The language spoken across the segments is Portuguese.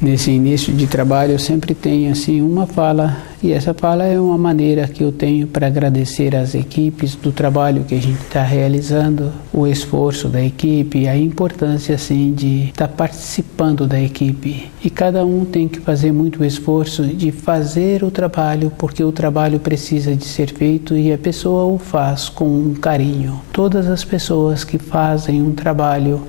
Nesse início de trabalho eu sempre tenho assim uma fala, e essa fala é uma maneira que eu tenho para agradecer às equipes do trabalho que a gente está realizando, o esforço da equipe, a importância assim de estar participando da equipe. E cada um tem que fazer muito esforço de fazer o trabalho, porque o trabalho precisa de ser feito e a pessoa o faz com um carinho. Todas as pessoas que fazem um trabalho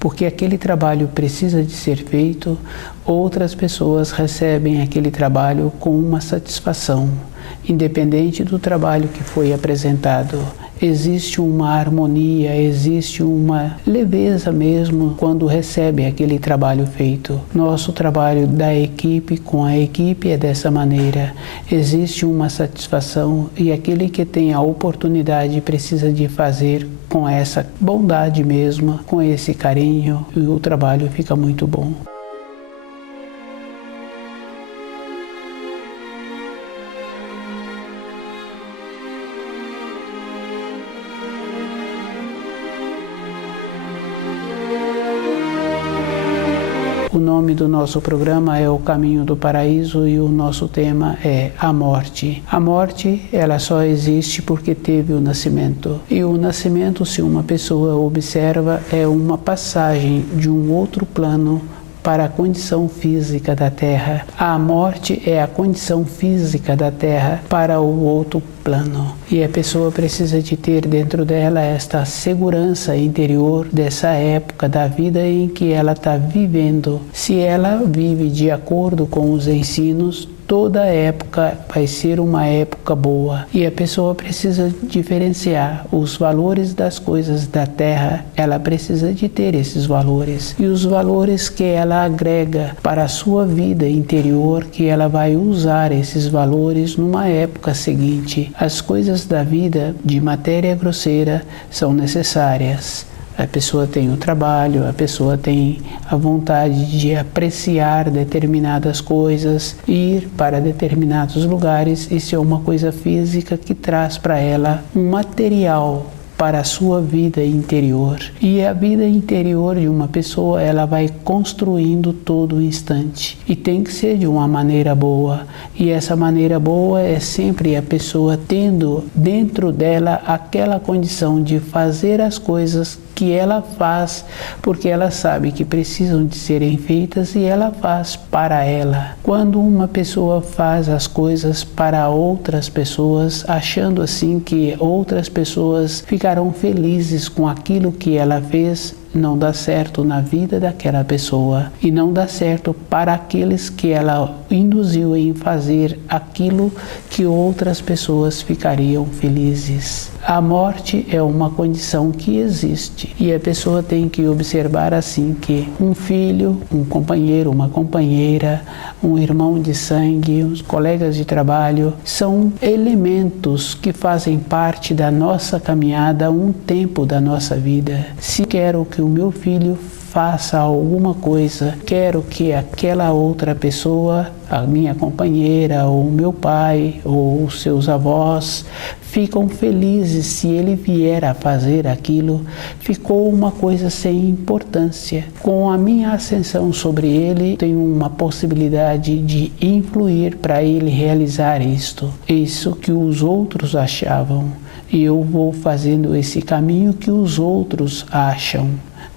porque aquele trabalho precisa de ser feito, outras pessoas recebem aquele trabalho com uma satisfação, independente do trabalho que foi apresentado. Existe uma harmonia, existe uma leveza mesmo quando recebe aquele trabalho feito. Nosso trabalho da equipe com a equipe é dessa maneira. Existe uma satisfação e aquele que tem a oportunidade precisa de fazer com essa bondade mesmo, com esse carinho, e o trabalho fica muito bom. O nome do nosso programa é O Caminho do Paraíso e o nosso tema é a morte. A morte, ela só existe porque teve o nascimento. E o nascimento, se uma pessoa observa, é uma passagem de um outro plano para a condição física da Terra. A morte é a condição física da Terra para o outro plano. E a pessoa precisa de ter dentro dela esta segurança interior dessa época da vida em que ela está vivendo. Se ela vive de acordo com os ensinos, toda época vai ser uma época boa. E a pessoa precisa diferenciar os valores das coisas da Terra. Ela precisa de ter esses valores. E os valores que ela agrega para a sua vida interior, que ela vai usar esses valores numa época seguinte. As coisas da vida de matéria grosseira são necessárias. A pessoa tem o trabalho, a pessoa tem a vontade de apreciar determinadas coisas, ir para determinados lugares. Isso é uma coisa física que traz para ela um material para a sua vida interior. E a vida interior de uma pessoa, ela vai construindo todo instante. E tem que ser de uma maneira boa. E essa maneira boa é sempre a pessoa tendo dentro dela aquela condição de fazer as coisas que ela faz, porque ela sabe que precisam de serem feitas e ela faz para ela. Quando uma pessoa faz as coisas para outras pessoas, achando assim que outras pessoas ficarão felizes com aquilo que ela fez, não dá certo na vida daquela pessoa e não dá certo para aqueles que ela induziu em fazer aquilo que outras pessoas ficariam felizes. A morte é uma condição que existe e a pessoa tem que observar assim que um filho, um companheiro, uma companheira, um irmão de sangue, os colegas de trabalho, são elementos que fazem parte da nossa caminhada, um tempo da nossa vida. Se quero que o meu filho faça alguma coisa, quero que aquela outra pessoa, a minha companheira, ou meu pai, ou os seus avós, ficam felizes se ele vier a fazer aquilo, ficou uma coisa sem importância. Com a minha ascensão sobre ele, tenho uma possibilidade de influir para ele realizar isto. Isso que os outros achavam. E eu vou fazendo esse caminho que os outros acham.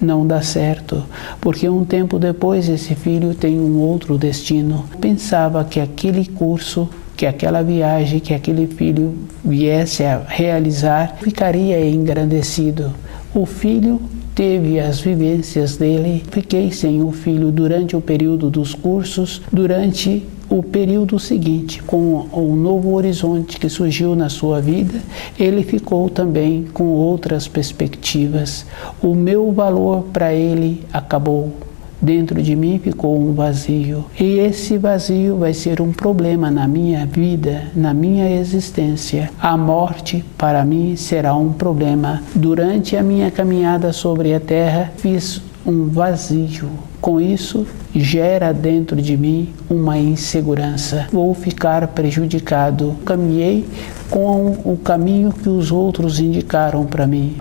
Não dá certo, porque um tempo depois esse filho tem um outro destino. Pensava que aquele curso, que aquela viagem, que aquele filho viesse a realizar, ficaria engrandecido. O filho teve as vivências dele, fiquei sem o filho durante o período dos cursos, durante o período seguinte, com o novo horizonte que surgiu na sua vida, ele ficou também com outras perspectivas. O meu valor para ele acabou. Dentro de mim ficou um vazio. E esse vazio vai ser um problema na minha vida, na minha existência. A morte, para mim, será um problema. Durante a minha caminhada sobre a terra, fiz um vazio. Com isso, gera dentro de mim uma insegurança. Vou ficar prejudicado. Caminhei com o caminho que os outros indicaram para mim.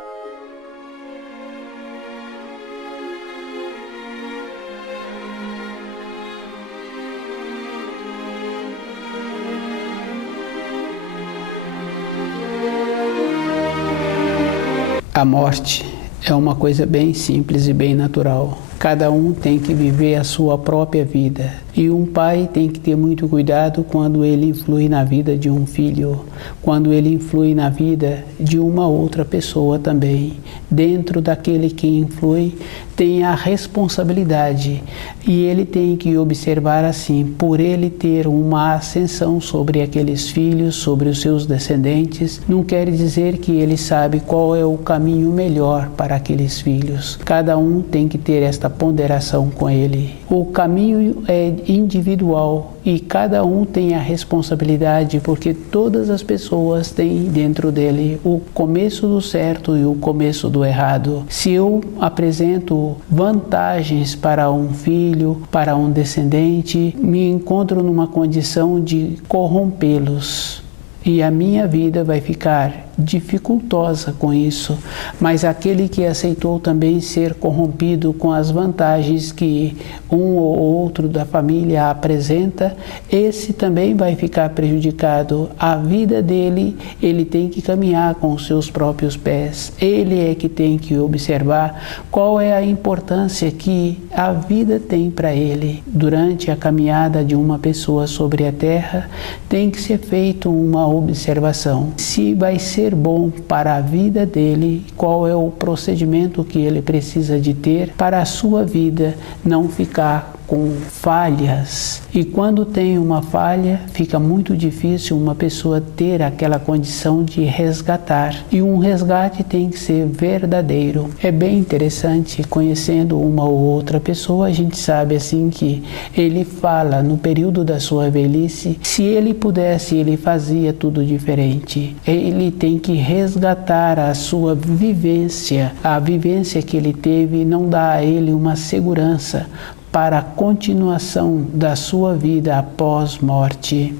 A morte é uma coisa bem simples e bem natural. Cada um tem que viver a sua própria vida. E um pai tem que ter muito cuidado quando ele influi na vida de um filho, quando ele influi na vida de uma outra pessoa também. Dentro daquele que influi, tem a responsabilidade. E ele tem que observar assim, por ele ter uma ascensão sobre aqueles filhos, sobre os seus descendentes, não quer dizer que ele sabe qual é o caminho melhor para aqueles filhos. Cada um tem que ter esta ponderação com ele. O caminho é individual e cada um tem a responsabilidade, porque todas as pessoas têm dentro dele o começo do certo e o começo do errado. Se eu apresento vantagens para um filho, para um descendente, me encontro numa condição de corrompê-los. E a minha vida vai ficar dificultosa com isso, mas aquele que aceitou também ser corrompido com as vantagens que um ou outro da família apresenta, esse também vai ficar prejudicado. A vida dele, ele tem que caminhar com os seus próprios pés. Ele é que tem que observar qual é a importância que a vida tem para ele. Durante a caminhada de uma pessoa sobre a terra, tem que ser feita uma observação. Se vai ser bom para a vida dele, qual é o procedimento que ele precisa de ter para a sua vida não ficar com falhas. E quando tem uma falha, fica muito difícil uma pessoa ter aquela condição de resgatar. E um resgate tem que ser verdadeiro. É bem interessante, conhecendo uma ou outra pessoa, a gente sabe assim que ele fala no período da sua velhice, se ele pudesse, ele fazia tudo diferente. Ele tem que resgatar a sua vivência. A vivência que ele teve não dá a ele uma segurança para a continuação da sua vida após morte.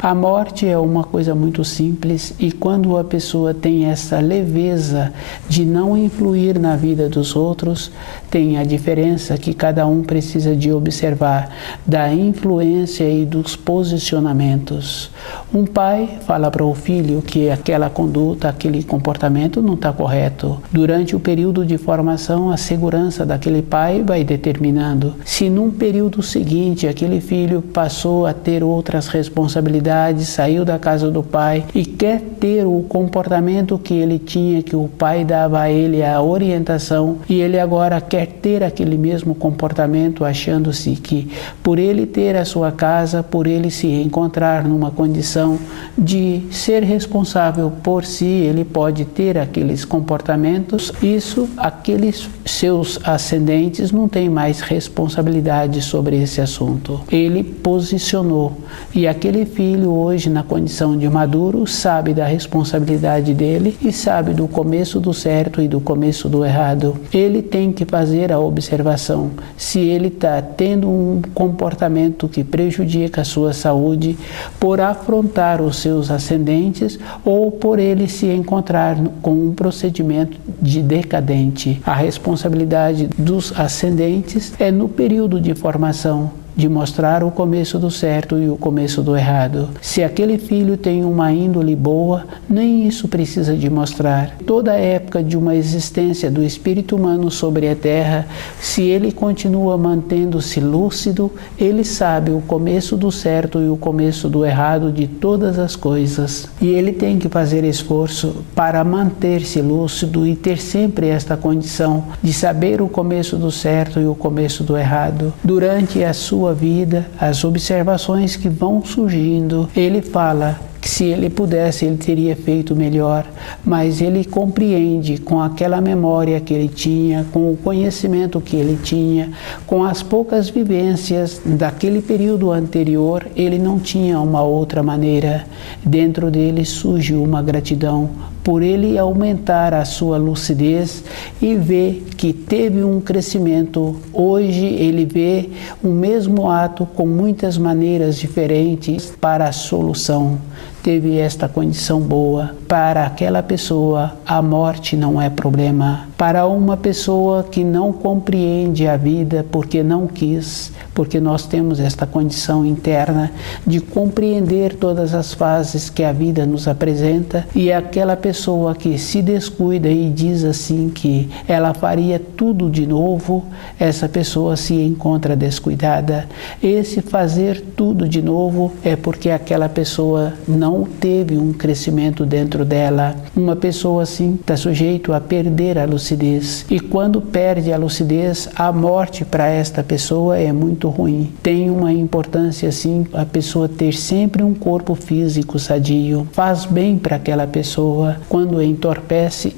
A morte é uma coisa muito simples e quando a pessoa tem essa leveza de não influir na vida dos outros, tem a diferença que cada um precisa de observar da influência e dos posicionamentos. Um pai fala para o filho que aquela conduta, aquele comportamento não está correto. Durante o período de formação, a segurança daquele pai vai determinando. Se num período seguinte aquele filho passou a ter outras responsabilidades, saiu da casa do pai e quer ter o comportamento que ele tinha, que o pai dava a ele a orientação, e ele agora quer ter aquele mesmo comportamento, achando-se que por ele ter a sua casa, por ele se encontrar numa condição de ser responsável por si, ele pode ter aqueles comportamentos. Isso, aqueles seus ascendentes não têm mais responsabilidade sobre esse assunto. Ele posicionou. E aquele filho hoje, na condição de maduro, sabe da responsabilidade dele e sabe do começo do certo e do começo do errado. Ele tem que fazer a observação. Se ele está tendo um comportamento que prejudica a sua saúde, por afrontar os seus ascendentes ou por ele se encontrar com um procedimento de decadente. A responsabilidade dos ascendentes é no período de formação, de mostrar o começo do certo e o começo do errado. Se aquele filho tem uma índole boa, nem isso precisa de mostrar. Toda a época de uma existência do espírito humano sobre a terra, se ele continua mantendo-se lúcido, ele sabe o começo do certo e o começo do errado de todas as coisas. E ele tem que fazer esforço para manter-se lúcido e ter sempre esta condição de saber o começo do certo e o começo do errado. Durante a sua vida, as observações que vão surgindo, ele fala que se ele pudesse, ele teria feito melhor, mas ele compreende com aquela memória que ele tinha, com o conhecimento que ele tinha, com as poucas vivências daquele período anterior, ele não tinha uma outra maneira. Dentro dele surge uma gratidão por ele aumentar a sua lucidez e ver que teve um crescimento. Hoje ele vê o mesmo ato com muitas maneiras diferentes para a solução. Teve esta condição boa. Para aquela pessoa, a morte não é problema. Para uma pessoa que não compreende a vida porque não quis, porque nós temos esta condição interna de compreender todas as fases que a vida nos apresenta, e aquela pessoa que se descuida e diz assim que ela faria tudo de novo, essa pessoa se encontra descuidada. Esse fazer tudo de novo é porque aquela pessoa não teve um crescimento dentro dela. Uma pessoa assim está sujeito a perder a lucidez, e quando perde a lucidez, a morte para esta pessoa é muito ruim. Tem uma importância assim a pessoa ter sempre um corpo físico sadio. Faz bem para aquela pessoa. Quando entorpece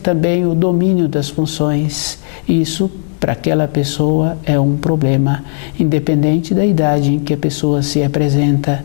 também o domínio das funções. Isso para aquela pessoa é um problema, independente da idade em que a pessoa se apresenta.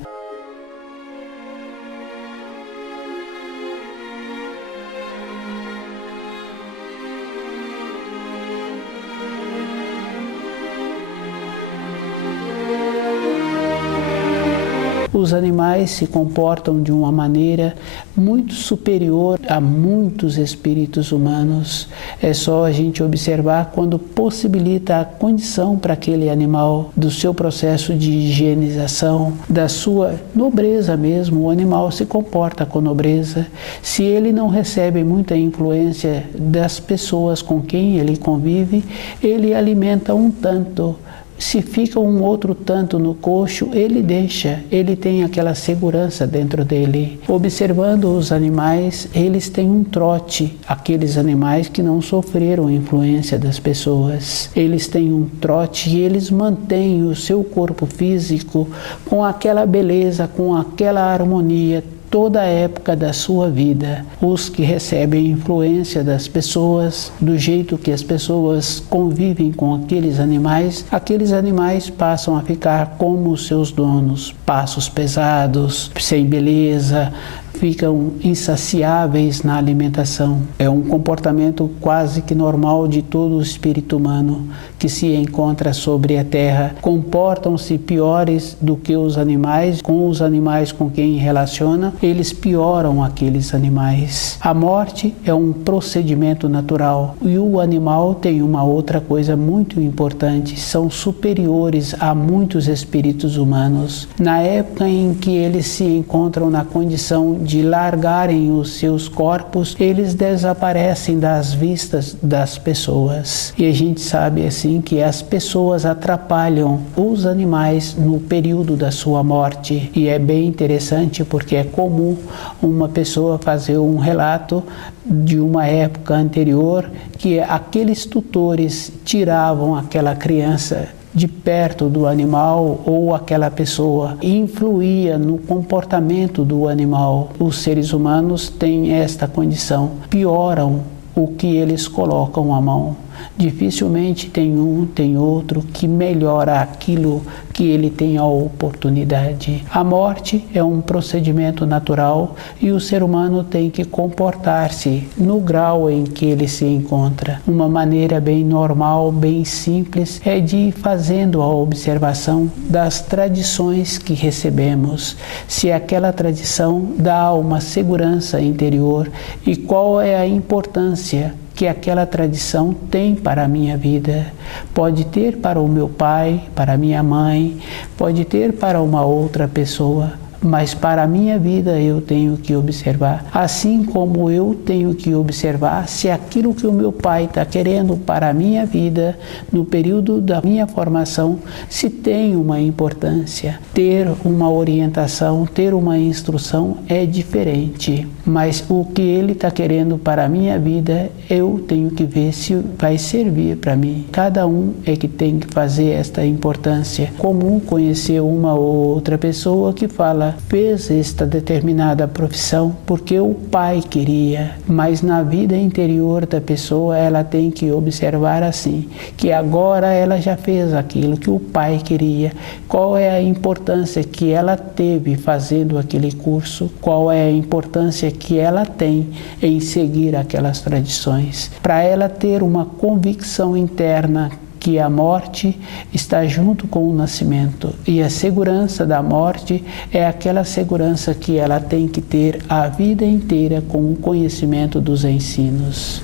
Os animais se comportam de uma maneira muito superior a muitos espíritos humanos. É só a gente observar quando possibilita a condição para aquele animal do seu processo de higienização, da sua nobreza mesmo. O animal se comporta com nobreza. Se ele não recebe muita influência das pessoas com quem ele convive, ele alimenta um tanto. Se fica um outro tanto no coxo, ele deixa, ele tem aquela segurança dentro dele. Observando os animais, eles têm um trote, aqueles animais que não sofreram influência das pessoas. Eles têm um trote e eles mantêm o seu corpo físico com aquela beleza, com aquela harmonia, toda a época da sua vida. Os que recebem influência das pessoas, do jeito que as pessoas convivem com aqueles animais passam a ficar como os seus donos, passos pesados, sem beleza, ficam insaciáveis na alimentação. É um comportamento quase que normal de todo o espírito humano que se encontra sobre a terra. Comportam-se piores do que os animais. Com os animais com quem relaciona, eles pioram aqueles animais. A morte é um procedimento natural, e o animal tem uma outra coisa muito importante: são superiores a muitos espíritos humanos. Na época em que eles se encontram na condição de largarem os seus corpos, eles desaparecem das vistas das pessoas. E a gente sabe assim que as pessoas atrapalham os animais no período da sua morte. E é bem interessante porque é comum uma pessoa fazer um relato de uma época anterior que aqueles tutores tiravam aquela criança de perto do animal, ou aquela pessoa influía no comportamento do animal. Os seres humanos têm esta condição, pioram o que eles colocam à mão. Dificilmente tem outro que melhora aquilo que ele tem a oportunidade. A morte é um procedimento natural e o ser humano tem que comportar-se no grau em que ele se encontra. Uma maneira bem normal, bem simples, é de ir fazendo a observação das tradições que recebemos. Se aquela tradição dá uma segurança interior e qual é a importância que aquela tradição tem para a minha vida. Pode ter para o meu pai, para a minha mãe, pode ter para uma outra pessoa, mas para a minha vida eu tenho que observar. Assim como eu tenho que observar se aquilo que o meu pai está querendo para a minha vida, no período da minha formação, se tem uma importância. Ter uma orientação, ter uma instrução é diferente. Mas o que ele está querendo para a minha vida, eu tenho que ver se vai servir para mim. Cada um é que tem que fazer esta importância. Comum conhecer uma ou outra pessoa que fala ela fez esta determinada profissão porque o pai queria, mas na vida interior da pessoa ela tem que observar assim, que agora ela já fez aquilo que o pai queria, qual é a importância que ela teve fazendo aquele curso, qual é a importância que ela tem em seguir aquelas tradições, para ela ter uma convicção interna que a morte está junto com o nascimento, e a segurança da morte é aquela segurança que ela tem que ter a vida inteira com o conhecimento dos ensinos.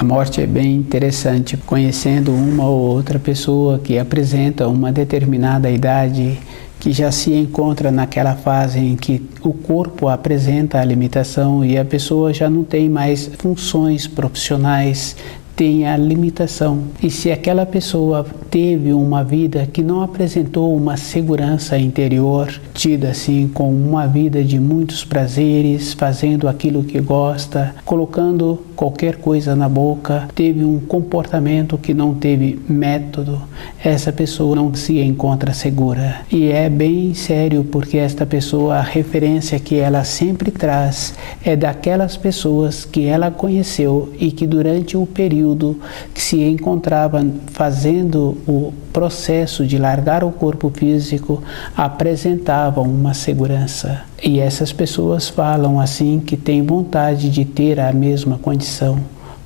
A morte é bem interessante, conhecendo uma ou outra pessoa que apresenta uma determinada idade, que já se encontra naquela fase em que o corpo apresenta a limitação e a pessoa já não tem mais funções profissionais, tem a limitação. E se aquela pessoa teve uma vida que não apresentou uma segurança interior, tida assim com uma vida de muitos prazeres, fazendo aquilo que gosta, colocando qualquer coisa na boca, teve um comportamento que não teve método, essa pessoa não se encontra segura. E é bem sério, porque esta pessoa, a referência que ela sempre traz é daquelas pessoas que ela conheceu e que durante o período que se encontrava fazendo o processo de largar o corpo físico, apresentavam uma segurança. E essas pessoas falam assim que têm vontade de ter a mesma condição.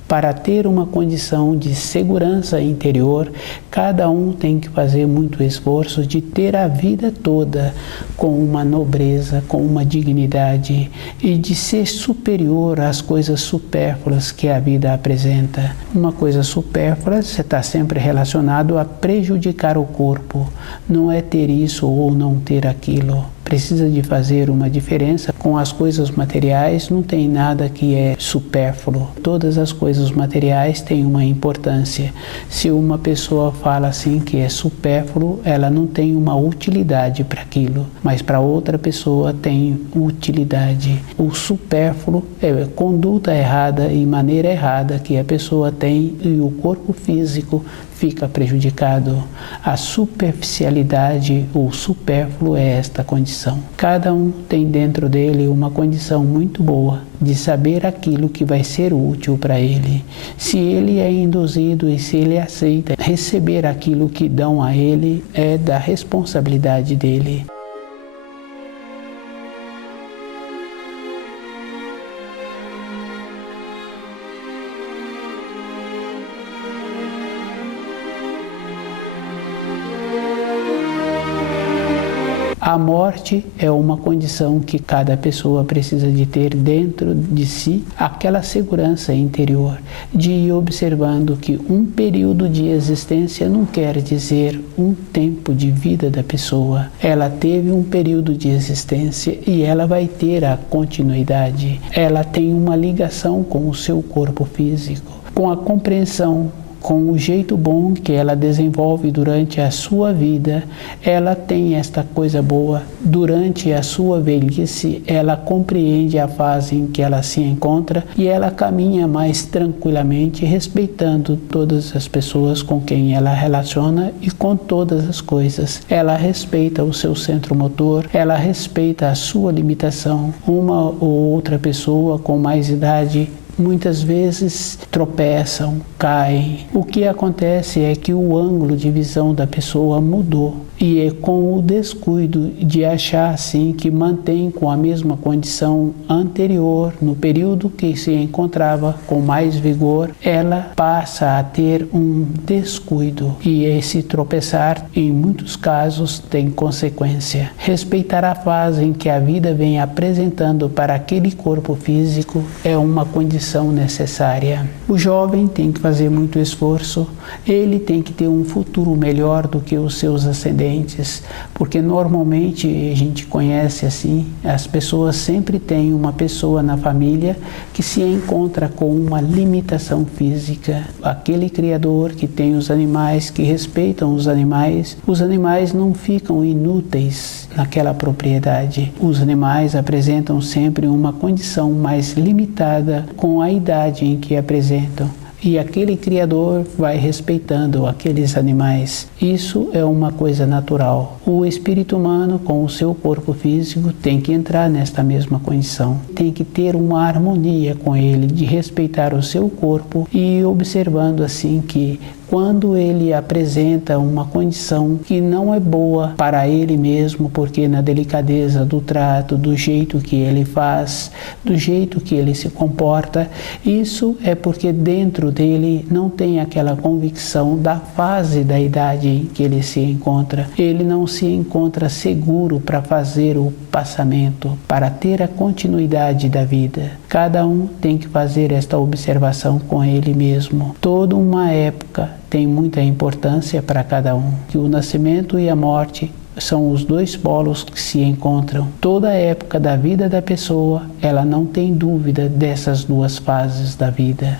Para ter uma condição de segurança interior, cada um tem que fazer muito esforço de ter a vida toda com uma nobreza, com uma dignidade e de ser superior às coisas supérfluas que a vida apresenta. Uma coisa supérflua está sempre relacionado a prejudicar o corpo, não é ter isso ou não ter aquilo. Precisa de fazer uma diferença. Com as coisas materiais não tem nada que é supérfluo. Todas as coisas materiais têm uma importância. Se uma pessoa fala assim que é supérfluo, ela não tem uma utilidade para aquilo, mas para outra pessoa tem utilidade. O supérfluo é conduta errada e maneira errada que a pessoa tem e o corpo físico fica prejudicado. A superficialidade ou supérfluo é esta condição. Cada um tem dentro dele uma condição muito boa de saber aquilo que vai ser útil para ele. Se ele é induzido e se ele aceita receber aquilo que dão a ele, é da responsabilidade dele. A morte é uma condição que cada pessoa precisa de ter dentro de si, aquela segurança interior, de ir observando que um período de existência não quer dizer um tempo de vida da pessoa. Ela teve um período de existência e ela vai ter a continuidade. Ela tem uma ligação com o seu corpo físico, com a compreensão, com o jeito bom que ela desenvolve durante a sua vida, ela tem esta coisa boa. Durante a sua velhice, ela compreende a fase em que ela se encontra e ela caminha mais tranquilamente, respeitando todas as pessoas com quem ela relaciona e com todas as coisas. Ela respeita o seu centro motor, ela respeita a sua limitação. Uma ou outra pessoa com mais idade muitas vezes tropeçam, caem. O que acontece é que o ângulo de visão da pessoa mudou. E é com o descuido de achar assim que mantém com a mesma condição anterior, no período que se encontrava com mais vigor, ela passa a ter um descuido. E esse tropeçar, em muitos casos, tem consequência. Respeitar a fase em que a vida vem apresentando para aquele corpo físico é uma condição necessária. O jovem tem que fazer muito esforço, ele tem que ter um futuro melhor do que os seus ascendentes. diferentes, porque normalmente a gente conhece assim, as pessoas sempre têm uma pessoa na família que se encontra com uma limitação física. Aquele criador que tem os animais, que respeitam os animais não ficam inúteis naquela propriedade. Os animais apresentam sempre uma condição mais limitada com a idade em que apresentam. E aquele criador vai respeitando aqueles animais. Isso é uma coisa natural. O espírito humano, com o seu corpo físico, tem que entrar nesta mesma condição. Tem que ter uma harmonia com ele, de respeitar o seu corpo e observando assim que quando ele apresenta uma condição que não é boa para ele mesmo, porque na delicadeza do trato, do jeito que ele faz, do jeito que ele se comporta, isso é porque dentro dele não tem aquela convicção da fase da idade em que ele se encontra. Ele não se encontra seguro para fazer o passamento, para ter a continuidade da vida. Cada um tem que fazer esta observação com ele mesmo. Toda uma época tem muita importância para cada um, que o nascimento e a morte são os dois polos que se encontram. Toda a época da vida da pessoa, ela não tem dúvida dessas duas fases da vida.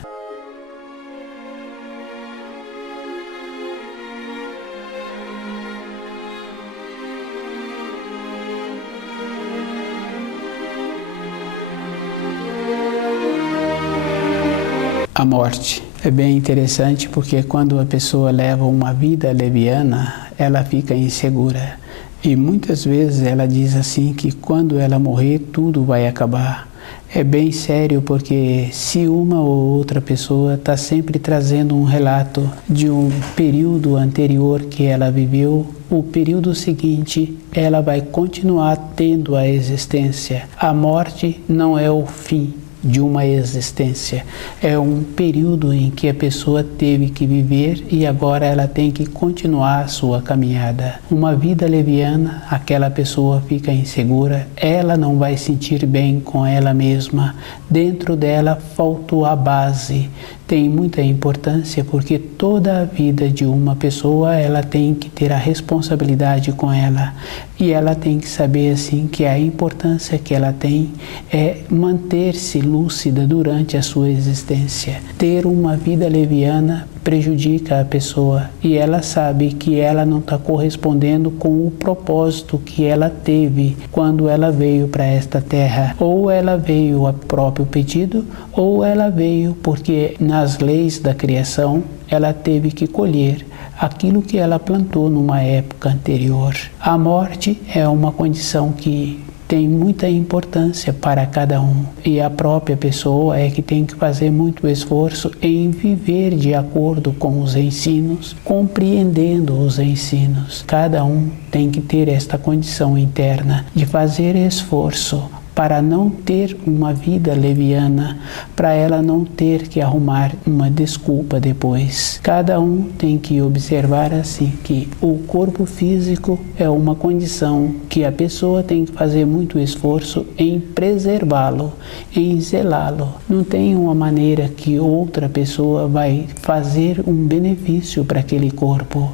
A morte é bem interessante porque quando a pessoa leva uma vida leviana, ela fica insegura. E muitas vezes ela diz assim que quando ela morrer, tudo vai acabar. É bem sério porque se uma ou outra pessoa está sempre trazendo um relato de um período anterior que ela viveu, o período seguinte ela vai continuar tendo a existência. A morte não é o fim de uma existência. É um período em que a pessoa teve que viver e agora ela tem que continuar a sua caminhada. Uma vida leviana, aquela pessoa fica insegura, ela não vai sentir bem com ela mesma. Dentro dela faltou a base. Tem muita importância porque toda a vida de uma pessoa ela tem que ter a responsabilidade com ela e ela tem que saber assim que a importância que ela tem é manter-se lúcida durante a sua existência. Ter uma vida leviana prejudica a pessoa e ela sabe que ela não está correspondendo com o propósito que ela teve quando ela veio para esta terra. Ou ela veio a próprio pedido, ou ela veio porque nas leis da criação ela teve que colher aquilo que ela plantou numa época anterior. A morte é uma condição que tem muita importância para cada um e a própria pessoa é que tem que fazer muito esforço em viver de acordo com os ensinos, compreendendo os ensinos. Cada um tem que ter esta condição interna de fazer esforço para não ter uma vida leviana, para ela não ter que arrumar uma desculpa depois. Cada um tem que observar assim que o corpo físico é uma condição que a pessoa tem que fazer muito esforço em preservá-lo, em zelá-lo. Não tem uma maneira que outra pessoa vai fazer um benefício para aquele corpo.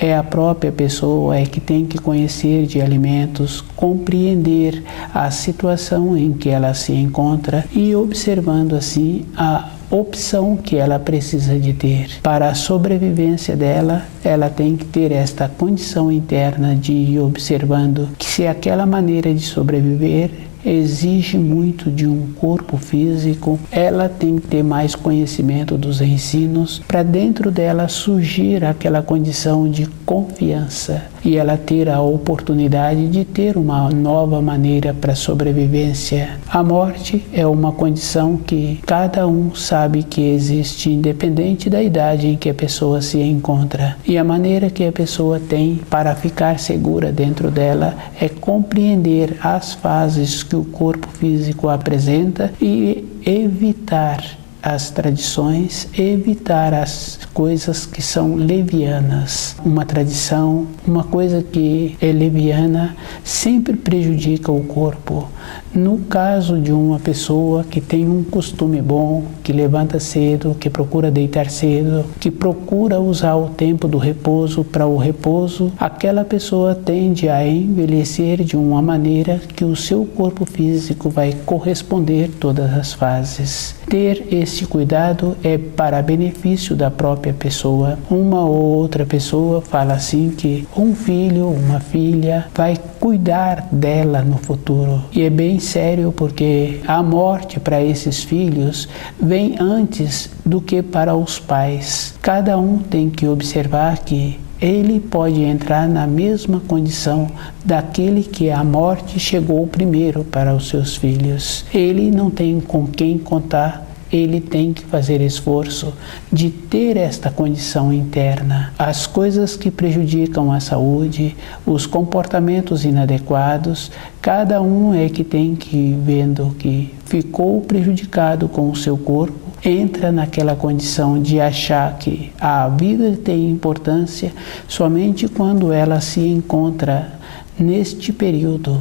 É a própria pessoa que tem que conhecer de alimentos, compreender a situação em que ela se encontra e observando assim a opção que ela precisa de ter. Para a sobrevivência dela, ela tem que ter esta condição interna de ir observando que se aquela maneira de sobreviver exige muito de um corpo físico, ela tem que ter mais conhecimento dos ensinos para dentro dela surgir aquela condição de confiança e ela ter a oportunidade de ter uma nova maneira para sobrevivência. A morte é uma condição que cada um sabe que existe independente da idade em que a pessoa se encontra e a maneira que a pessoa tem para ficar segura dentro dela é compreender as fases que o corpo físico apresenta e evitar as tradições, evitar as coisas que são levianas. Uma tradição, uma coisa que é leviana, sempre prejudica o corpo. No caso de uma pessoa que tem um costume bom, que levanta cedo, que procura deitar cedo, que procura usar o tempo do repouso para o repouso, aquela pessoa tende a envelhecer de uma maneira que o seu corpo físico vai corresponder todas as fases. Ter esse cuidado é para benefício da própria pessoa. Uma ou outra pessoa fala assim que um filho, uma filha vai cuidar dela no futuro. E é bem sério, porque a morte para esses filhos vem antes do que para os pais. Cada um tem que observar que ele pode entrar na mesma condição daquele que a morte chegou primeiro para os seus filhos. Ele não tem com quem contar. Ele tem que fazer esforço de ter esta condição interna. As coisas que prejudicam a saúde, os comportamentos inadequados, cada um é que tem que ir vendo que ficou prejudicado com o seu corpo, entra naquela condição de achar que a vida tem importância somente quando ela se encontra neste período.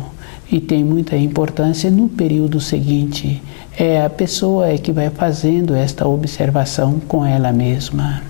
E tem muita importância no período seguinte. A pessoa que vai fazendo esta observação com ela mesma.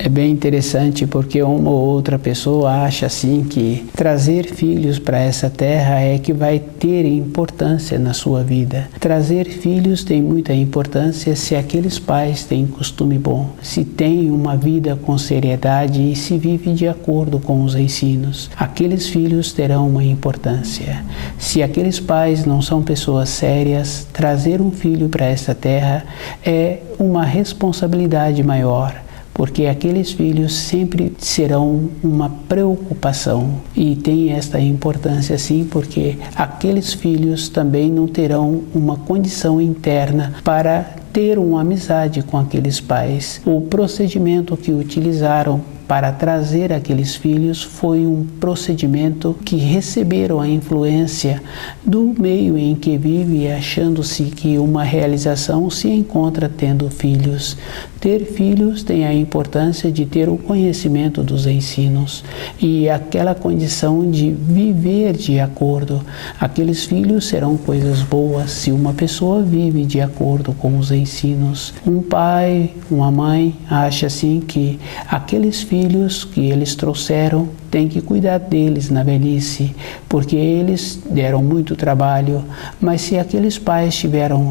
É bem interessante, porque uma ou outra pessoa acha assim que trazer filhos para essa terra é que vai ter importância na sua vida. Trazer filhos tem muita importância se aqueles pais têm costume bom, se têm uma vida com seriedade e se vive de acordo com os ensinos. Aqueles filhos terão uma importância. Se aqueles pais não são pessoas sérias, trazer um filho para essa terra é uma responsabilidade maior, porque aqueles filhos sempre serão uma preocupação. E tem esta importância sim, porque aqueles filhos também não terão uma condição interna para ter uma amizade com aqueles pais. O procedimento que utilizaram para trazer aqueles filhos foi um procedimento que receberam a influência do meio em que vive, achando-se que uma realização se encontra tendo filhos. Ter filhos tem a importância de ter o conhecimento dos ensinos e aquela condição de viver de acordo. Aqueles filhos serão coisas boas se uma pessoa vive de acordo com os ensinos. Um pai, uma mãe acha assim que aqueles filhos que eles trouxeram tem que cuidar deles na velhice, porque eles deram muito trabalho, mas se aqueles pais tiveram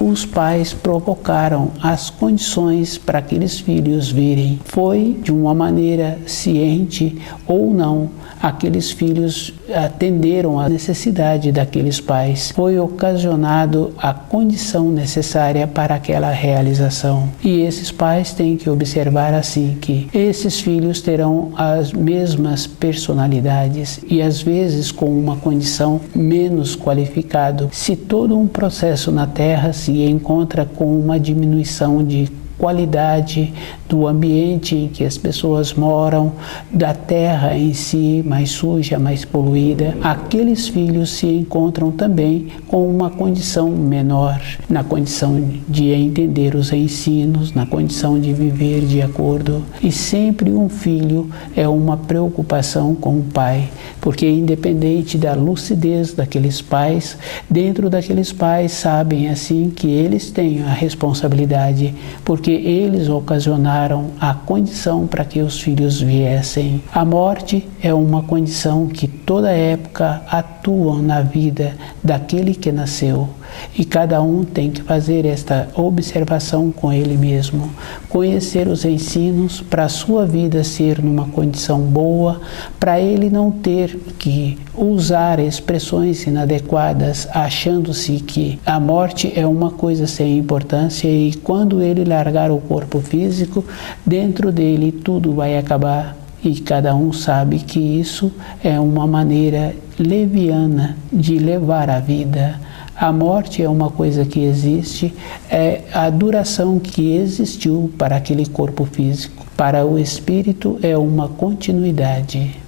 os pais provocaram as condições para aqueles filhos virem. Foi de uma maneira ciente ou não, aqueles filhos atenderam à necessidade daqueles pais. Foi ocasionado a condição necessária para aquela realização. E esses pais têm que observar assim que esses filhos terão as mesmas personalidades e às vezes com uma condição menos qualificada. Se todo um processo na Terra se encontra com uma diminuição de qualidade do ambiente em que as pessoas moram, da terra em si mais suja, mais poluída, aqueles filhos se encontram também com uma condição menor, na condição de entender os ensinos, na condição de viver de acordo. E sempre um filho é uma preocupação com o pai, porque independente da lucidez daqueles pais, dentro daqueles pais sabem assim que eles têm a responsabilidade, porque eles ocasionaram a condição para que os filhos viessem. A morte é uma condição que toda época atua na vida daquele que nasceu. E cada um tem que fazer esta observação com ele mesmo, conhecer os ensinos para a sua vida ser numa condição boa, para ele não ter que usar expressões inadequadas, achando-se que a morte é uma coisa sem importância e quando ele largar o corpo físico, dentro dele tudo vai acabar. E cada um sabe que isso é uma maneira leviana de levar a vida. A morte é uma coisa que existe, é a duração que existiu para aquele corpo físico. Para o espírito é uma continuidade.